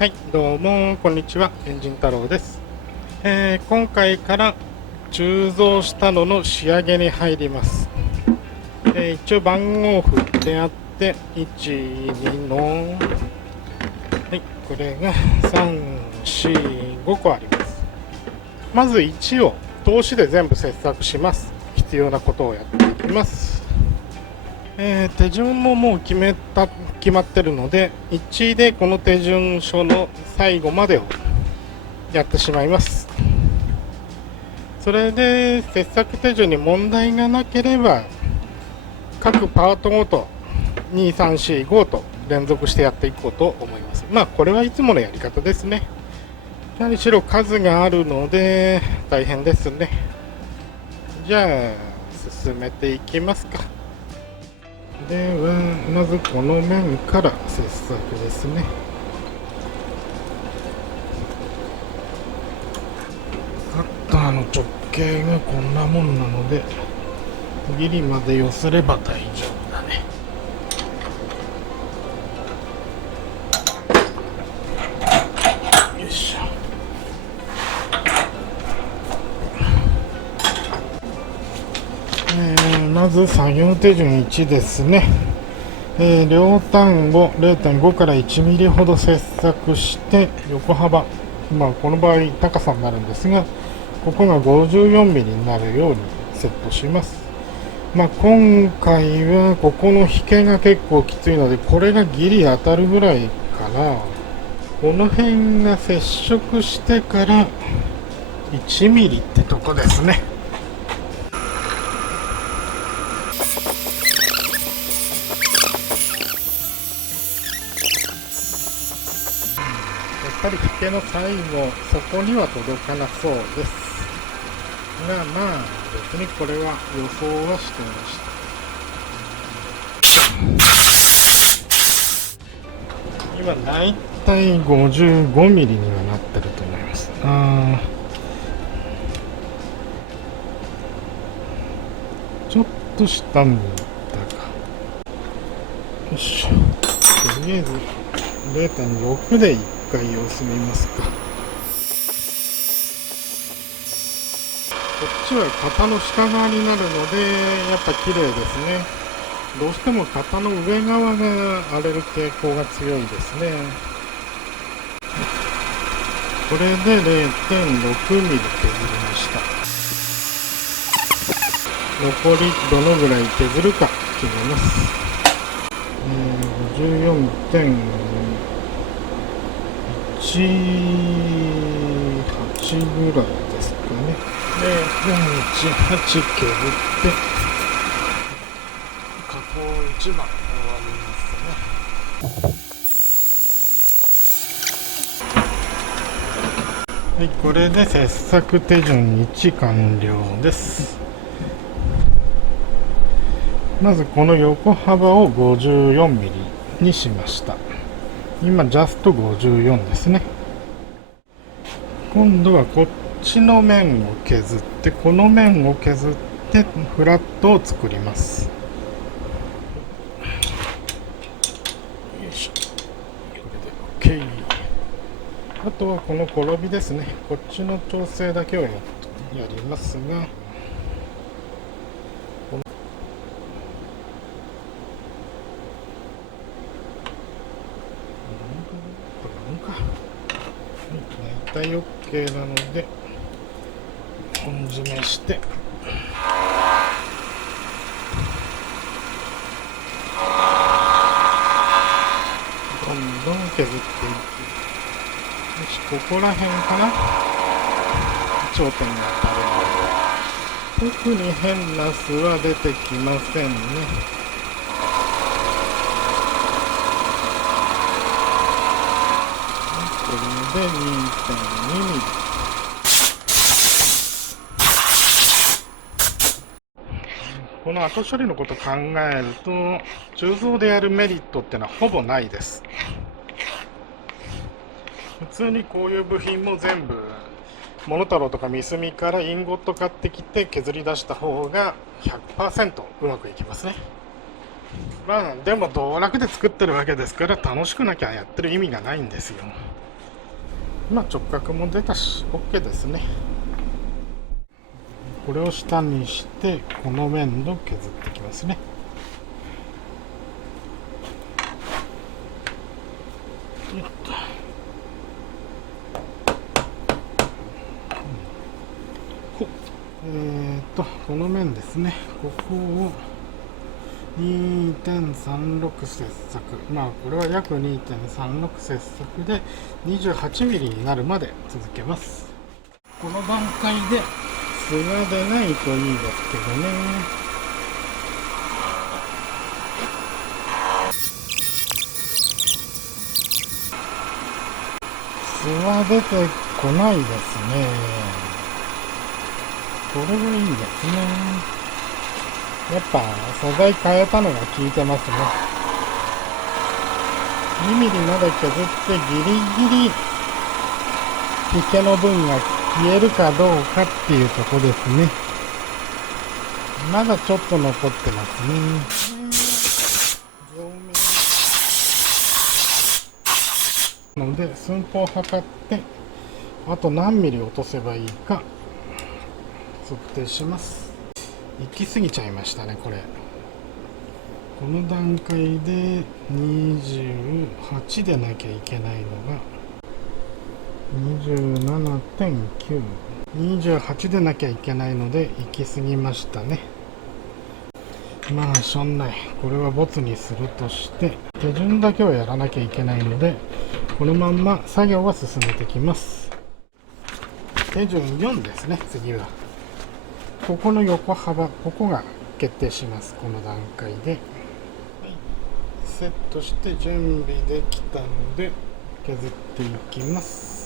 はい、どうもこんにちは、エンジン太郎です。今回から鋳造したのの仕上げに入ります。一応番号振ってあって1、2の、はい、これが3、4、5個あります。まず1を通しで全部切削します。必要なことをやっていきます。手順ももう決まってるので、1でこの手順書の最後までをやってしまいます。それで切削手順に問題がなければ各パートごと2、3、4、5と連続してやっていこうと思います。まあこれはいつものやり方ですね。何しろ数があるので大変ですね。じゃあ進めていきますか。ではまずこの面から切削ですね。カッターの直径がこんなもんなのでギリまで寄せれば大丈夫だね。よいしょ。まず作業手順1ですね。両端を 0.5 から1ミリほど切削して横幅、この場合高さになるんですが、ここが54ミリになるようにセットします。今回はここの引けが結構きついので、これがギリ当たるぐらいかな。この辺が接触してから1ミリってとこですね。やっぱり引けの最後、そこには届かなそうですが、別にこれは予想はしてました。今だいたい55ミリにはなってると思います。ちょっと下にいったか。よいしょ。とりあえず 0.6 で1回様子見ますか。こっちは型の下側になるのでやっぱ綺麗ですね。どうしても型の上側が荒れる傾向が強いですね。これで 0.6 ミリ削りました。残りどのぐらい削るか決めます。14.18 ぐらいですかね。0.18 削って加工1番終わりますね。はい、これで切削手順1完了です。まずこの横幅を54ミリにしました。今ジャスト54ですね。今度はこっちの面を削って、この面を削ってフラットを作ります。よいしょ。これで OK。あとはこの転びですね。こっちの調整だけをやりますが、大体 OK なので本締めしてどんどん削っていく。よし、ここら辺かな、頂点に当たるので特に変な巣は出てきませんね。これで 2.2 ミリ。この後処理のことを考えると鋳造でやるメリットってのはほぼないです。普通にこういう部品も全部モノタロウとかミスミからインゴット買ってきて削り出した方が 100% うまくいきますね。でも道楽で作ってるわけですから楽しくなきゃやってる意味がないんですよ。まあ直角も出たし OK ですね。これを下にしてこの面を削っていきますね。よっとこの面ですね。ここを 2.36 切削、まあこれは約 2.36 切削で 28mm になるまで続けます。この段階で素が出ないといいですけどね。素は出てこないですね。これがいいですね。やっぱ素材変えたのが効いてますね。2mm まで削ってギリギリピケの分が消えるかどうかっていうとこですね。まだちょっと残ってますね。なので寸法を測ってあと何ミリ落とせばいいか測定します。行き過ぎちゃいましたね。この段階で28でなきゃいけないのが 27.9、 28でなきゃいけないので行き過ぎましたね。まあしょんない、これはボツにするとして手順だけはやらなきゃいけないのでこのまんま作業は進めてきます。手順4ですね。次はここの横幅、ここが決定します。この段階で、セットして準備できたので削っていきます。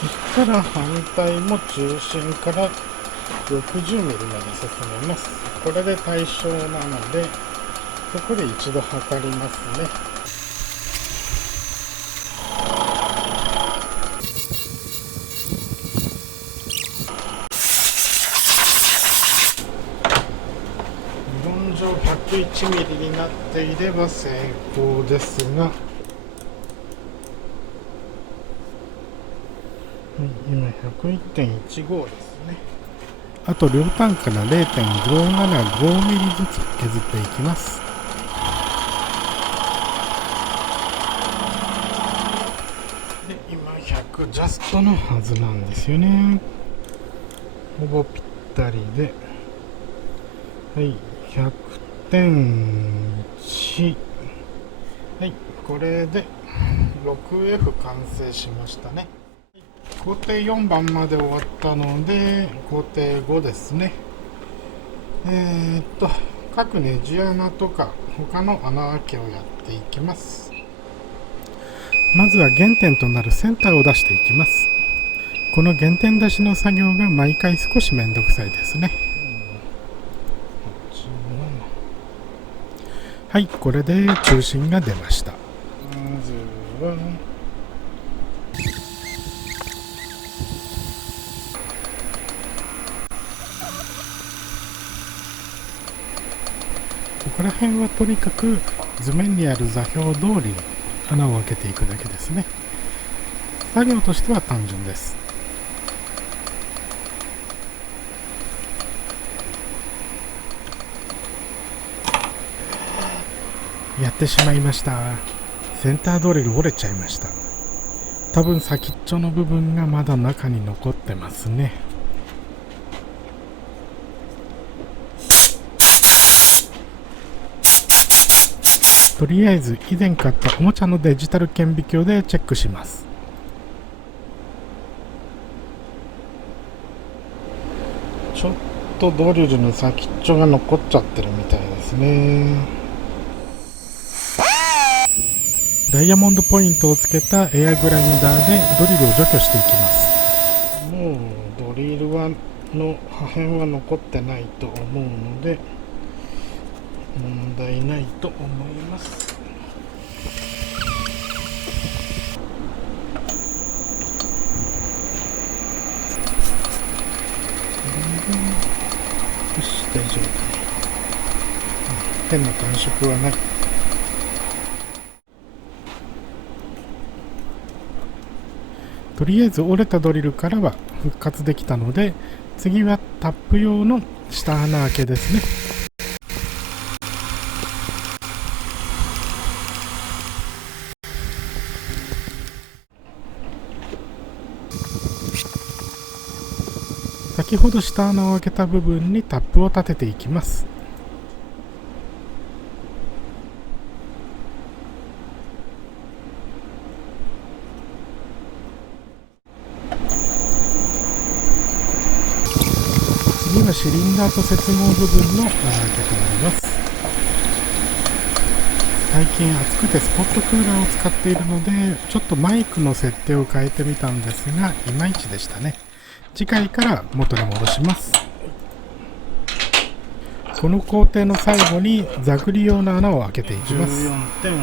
そしたら反対も中心から60ミリまで進めます。これで対称なのでここで一度測りますね。理論上101ミリになっていれば成功ですが、今 101.15 ですね。あと両端から 0.575 ミリずつ削っていきます。で今100ジャストのはずなんですよね。ほぼぴったりで、はい、100.1、はい、これで 6F 完成しましたね。工程4番まで終わったので工程5ですね。各ネジ穴とか他の穴開けをやっていきます。まずは原点となるセンターを出していきます。この原点出しの作業が毎回少しめんどくさいですね。はい、これで中心が出ました。まずはここら辺はとにかく図面にある座標通りに穴を開けていくだけですね。作業としては単純です。やってしまいました。センタードリル折れちゃいました。多分先っちょの部分がまだ中に残ってますね。とりあえず以前買ったおもちゃのデジタル顕微鏡でチェックします。ちょっとドリルの先っちょが残っちゃってるみたいですね。ダイヤモンドポイントをつけたエアグラインダーでドリルを除去していきます。もうドリルの破片は残ってないと思うので問題ないと思います。変な感触はない。とりあえず折れたドリルからは復活できたので、次はタップ用の下穴開けですね。先ほど下穴を開けた部分にタップを立てていきます。次はシリンダーと接合部分の穴開けとなります。最近暑くてスポットクーラーを使っているので、ちょっとマイクの設定を変えてみたんですが、いまいちでしたね。次回から元に戻します。この工程の最後にザクリ用の穴を開けていきます。 14.8 ミリで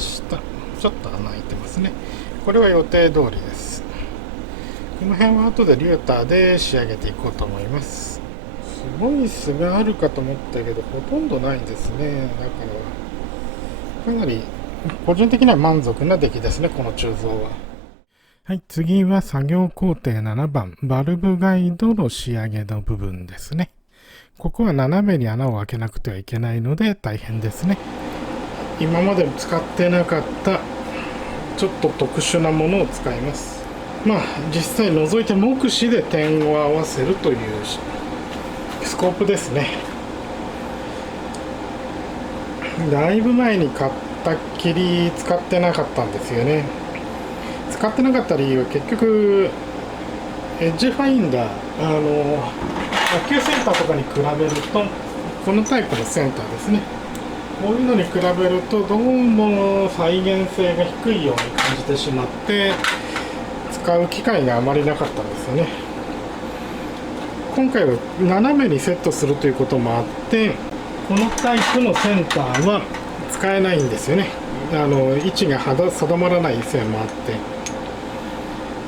すね。ちょっと穴開いてますね。これは予定通りです。この辺は後でリューターで仕上げていこうと思います。すごい巣があるかと思ったけどほとんどないですね。だからかなり個人的には満足な出来ですね、この鋳造は。はい、次は作業工程7番バルブガイドの仕上げの部分ですね。ここは斜めに穴を開けなくてはいけないので大変ですね。今まで使ってなかったちょっと特殊なものを使います。まあ実際覗いて目視で点を合わせるというスコープですね。だいぶ前に買ったっきり使ってなかったんですよね。使ってなかった理由は結局エッジファインダー、野球センターとかに比べるとこのタイプのセンターですね、こういうのに比べるとどうも再現性が低いように感じてしまって使う機会があまりなかったんですよね。今回は斜めにセットするということもあってこのタイプのセンターは使えないんですよね。位置が定まらない線もあって、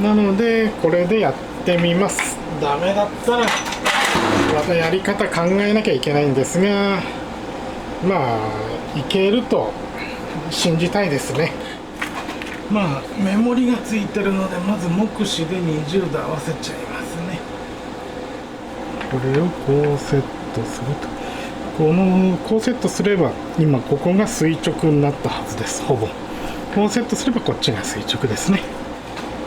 なのでこれでやってみます。ダメだったらまたやり方考えなきゃいけないんですが、まあいけると信じたいですね。まあメモリがついてるのでまず目視で20度合わせちゃいますね。これをこうセットすると、こうセットすれば今ここが垂直になったはずです。ほぼこうセットすればこっちが垂直ですね。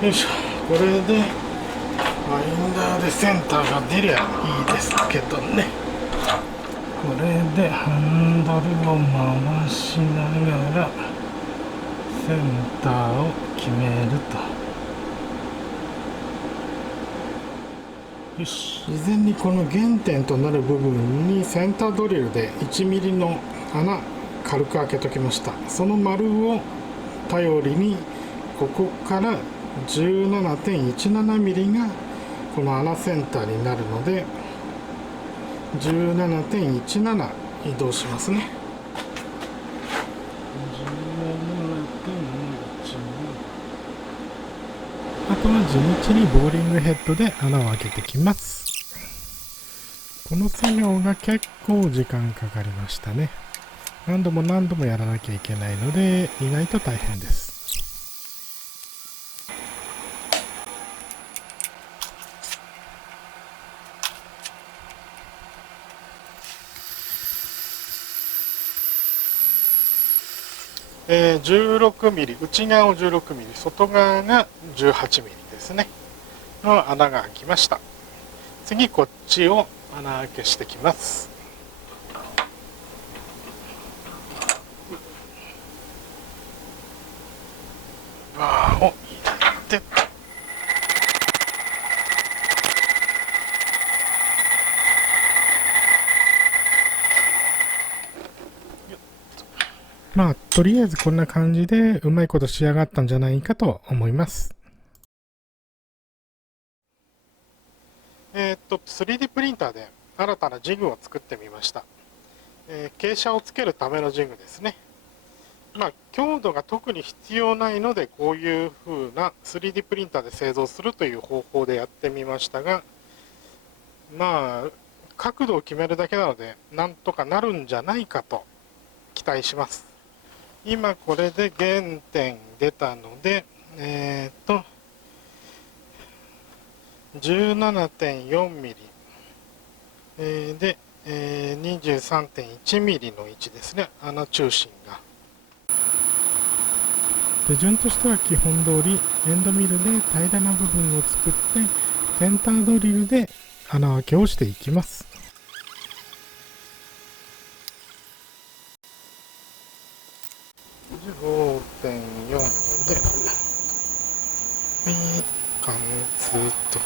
よいしょ。これでファインダーでセンターが出りゃいいですけどね。これでハンドルを回しながらセンターを決めると、よし。事前にこの原点となる部分にセンタードリルで1ミリの穴軽く開けときました。その丸を頼りにここから17.17 ミリがこの穴センターになるので 17.17 移動しますね。あとは地道にボーリングヘッドで穴を開けてきます。この作業が結構時間かかりましたね。何度も何度もやらなきゃいけないので意外と大変です。16ミリ、内側を16ミリ、外側が18ミリですねの穴が開きました。次こっちを穴開けしてきます。バーを入れて、まあとりあえずこんな感じでうまいこと仕上がったんじゃないかと思います。3D プリンターで新たなジグを作ってみました。傾斜をつけるためのジグですね。強度が特に必要ないので、こういう風な 3D プリンターで製造するという方法でやってみましたが、角度を決めるだけなので、なんとかなるんじゃないかと期待します。今これで原点出たので、17.4 ミリ、で、23.1 ミリの位置ですね、穴中心が。手順としては基本通りエンドミルで平らな部分を作ってセンタードリルで穴開けをしていきます。15.4 で貫通と。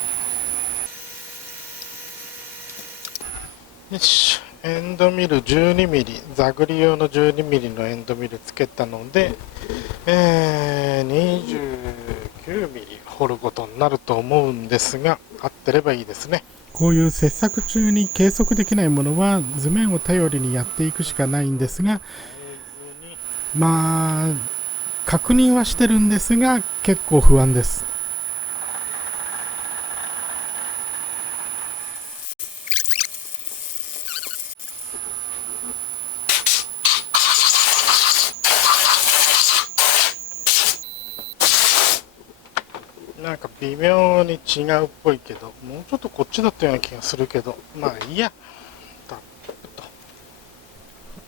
よし、エンドミル 12mm、ザグリ用の 12mm のエンドミルつけたので、29mm 掘ることになると思うんですが、合ってればいいですね。こういう切削中に計測できないものは図面を頼りにやっていくしかないんですが、確認はしてるんですが結構不安です。なんか微妙に違うっぽいけど、もうちょっとこっちだったような気がするけど、いいや。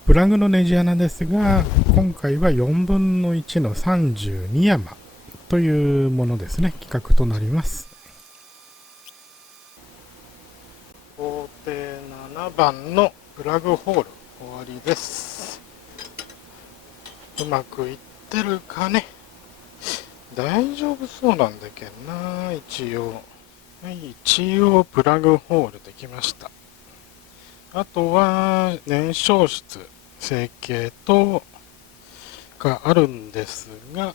プラグのネジ穴ですが、今回は4分の1の32山というものですね。規格となります。工程7番のプラグホール終わりです。うまくいってるかね。大丈夫そうなんだけどな、一応。はい、一応プラグホールできました。あとは燃焼室成形とがあるんですが、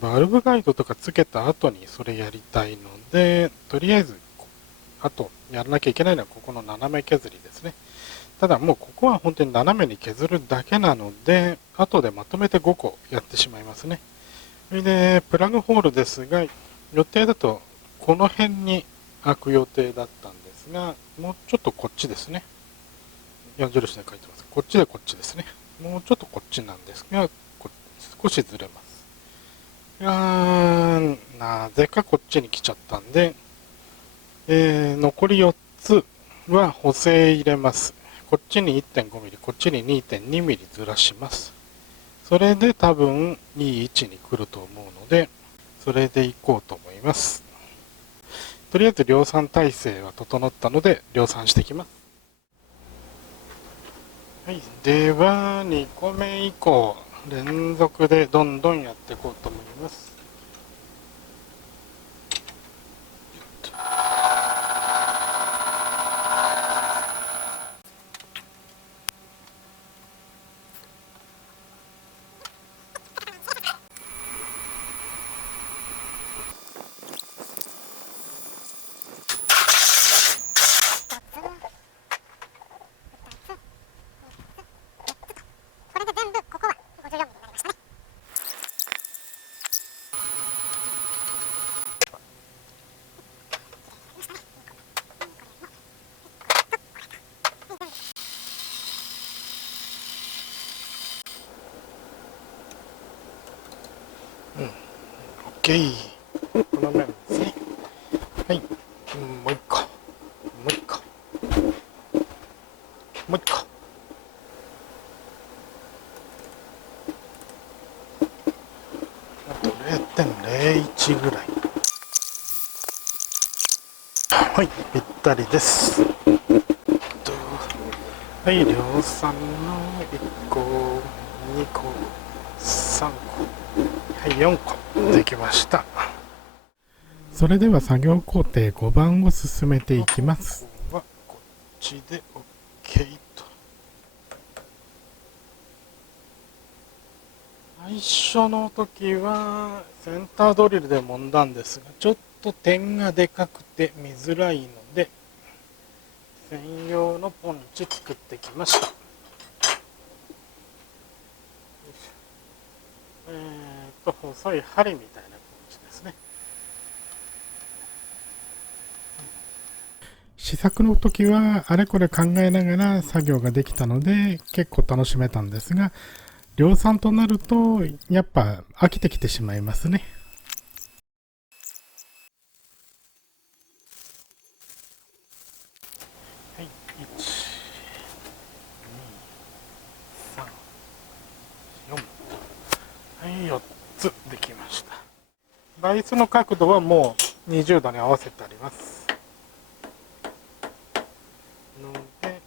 バルブガイドとかつけた後にそれやりたいので、とりあえずあとやらなきゃいけないのはここの斜め削りですね。ただもうここは本当に斜めに削るだけなので、後でまとめて5個やってしまいますね。それでプラグホールですが、予定だとこの辺に開く予定だったんですが、もうちょっとこっちですね。矢印で書いてます。こっちでこっちですね。もうちょっとこっちなんですが、少しずれます。なぜかこっちに来ちゃったんで、残り4つは補正入れます。こっちに 1.5mm、こっちに 2.2mm ずらします。それで多分いい位置に来ると思うので、それでいこうと思います。とりあえず量産体制は整ったので量産していきます。はい、では2個目以降連続でどんどんやっていこうと思います。OK。この面ですね。はい。もう一個。もう一個。もう一個。あと 0.01 ぐらい。はい、ぴったりです。はい、量産の1個、2個、3個、はい、4個できました。それでは作業工程5番を進めていきます。ここはこっちで OK と。最初の時はセンタードリルで揉んだんですが、ちょっと点がでかくて見づらいので、専用のポンチ作ってきました。細い針みたいなポンチですね。試作の時はあれこれ考えながら作業ができたので結構楽しめたんですが、量産となるとやっぱ飽きてきてしまいますね。はい、1、2、3、4、はい、4つできました。バイスの角度はもう20度に合わせてありますので、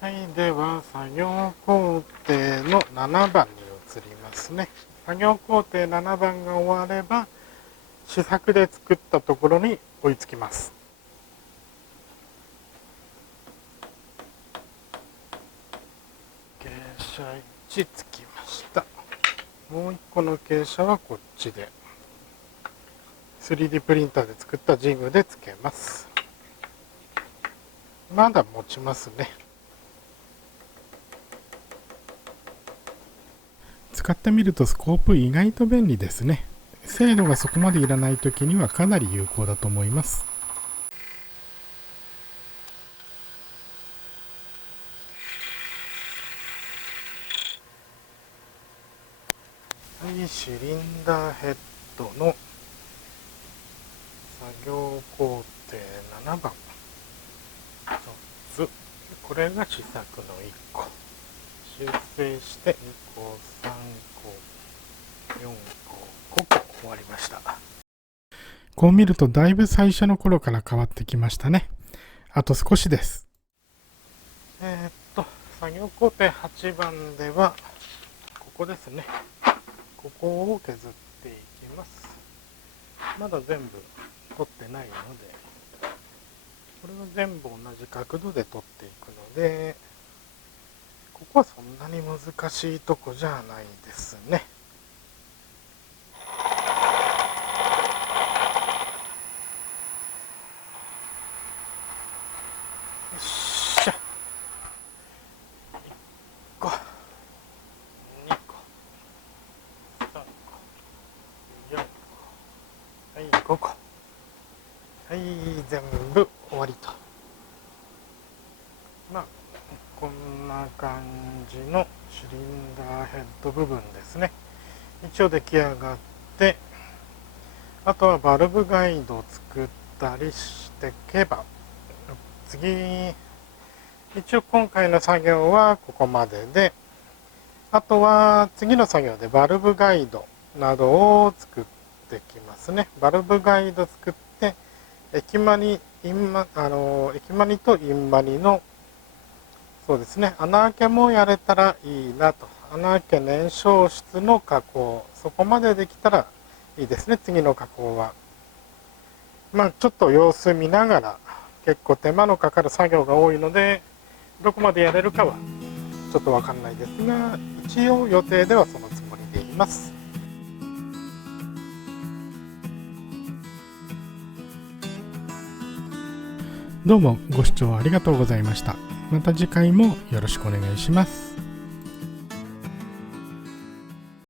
はい、では作業工程の7番に移りますね。作業工程7番が終われば試作で作ったところに追いつきます。傾斜1つきました。もう1個の傾斜はこっちで 3D プリンターで作ったジグでつけます。まだ持ちますね。使ってみるとスコープ意外と便利ですね。精度がそこまでいらない時にはかなり有効だと思います。はい、シリンダーヘッドの作業工程7番1つ、これが試作の1個、修正して2個3個4個5個終わりました。こう見るとだいぶ最初の頃から変わってきましたね。あと少しです。作業工程8番ではここですね。ここを削っていきます。まだ全部取ってないので、これは全部同じ角度で取っていくので、ここはそんなに難しいとこじゃないですね。よっしゃ。1個、2個、3個、4個、はい、5個。はい、全部終わりと。まあ、こんな感じのシリンダーヘッド部分ですね。一応出来上がって、あとはバルブガイドを作ったりしていけば、次、一応今回の作業はここまでで、あとは次の作業でバルブガイドなどを作ってきますね。バルブガイド作って、駅マニとインマニのそうですね、穴あけもやれたらいいなと。穴あけ燃焼室の加工、そこまでできたらいいですね、次の加工は。まあちょっと様子見ながら、結構手間のかかる作業が多いので、どこまでやれるかはちょっとわかんないですが、一応予定ではそのつもりでいます。どうもご視聴ありがとうございました。また次回もよろしくお願いします。